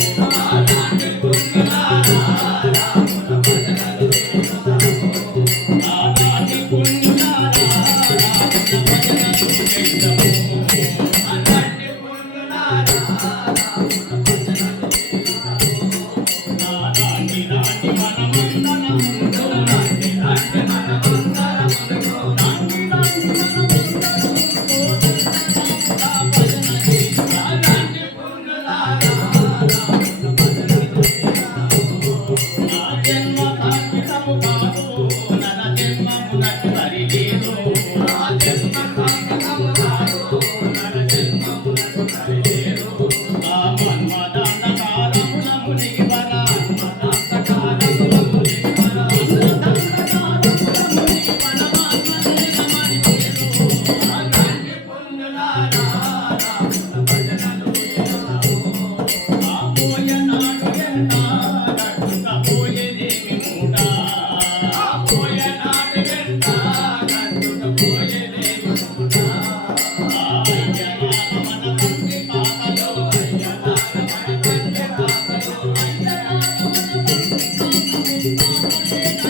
Thank you. Música